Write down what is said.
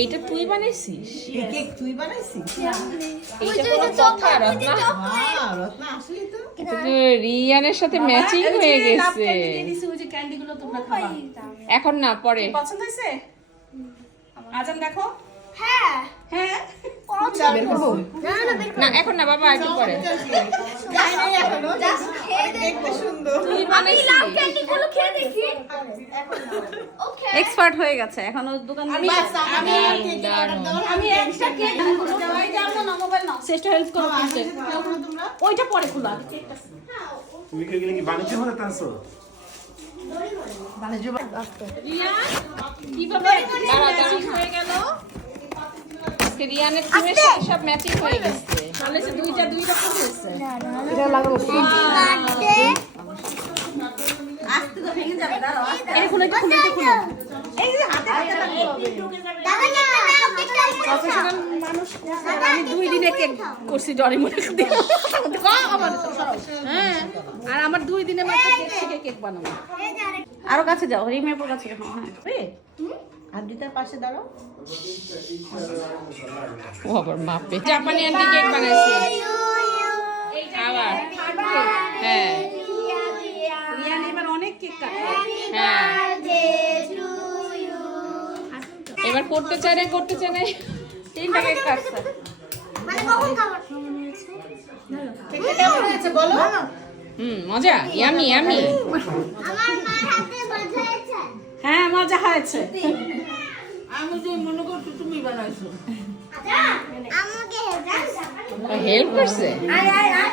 এইটা তুই বানাইছিস? এই কেক তুই বানাইছিস? এইটা কোনো কথা রত্না? বাহ, রত্না আসলেই তো। এটা তো রিয়ানের সাথে ম্যাচিং হয়ে গেছে। এখন না, পরে। পছন্দ হয়েছে? আজান দেখো। হ্যাঁ হ্যাঁ বের করবো? না এখন না বাবা, একটু পরে। যাই নাই এখনো, দেখতে সুন্দর। তুই বানাইছিস? ক্যান্ডিগুলো খেয়ে দেখি এক্সপার্ট হয়ে গেছে এখন ও দোকান বাস, আমি আর কেকের অর্ডার দেওয়ার আমি একটা কেক দেওয়াই যাব না মোবাইল নাও চেষ্টা হেল্প করো খুলতে তোমরা। ওইটা পরে খোলা তুমি কি এগুলো কি বাণিজ্য হলে টানছো? কিভাবে ম্যাচিং হয়ে গেল আজকে রিয়ানের টিমের সাথে সব ম্যাচিং হয়ে গেছে। তাহলে সে দুইটা দুই রকম হয়েছে আস্তে তো ভেঙে যাবে দাঁড়াও এই খুলে একটু খুলে একটু খুলে এই যে হাতে হাতে লাগবে প্রফেশনাল মানুষ আমি 2 দিনে কেক করছি ডরিমন দিয়ে আমার হ্যাঁ আর আমার 2 দিনে মাত্র কেক থেকে কেক বানানো আরো কাছে যাও রিমের কাছে হ্যাঁ আদ্রিতার পাশে দাঁড়াও। ও আবার মাপে জাপানি আন্টি কেক বানাইছে আবার। হ্যাঁ রিয়ান এবার অনেক কেক কাটবে হ্যাঁ, এবার করতে চাই না, করতে চাই না। 3টা কেক কাটছে মানে কখন খাবার কেকটা কেমন হয়েছে বলো? মজা, ইয়ামি ইয়ামি। আমার মার হাতে বাজাইছে হ্যাঁ মজা হয়েছে আমি যে মনে করছি তুমি বানাইছো। আমাকে হেল্প হেল্প করছে। আয় আয় আয়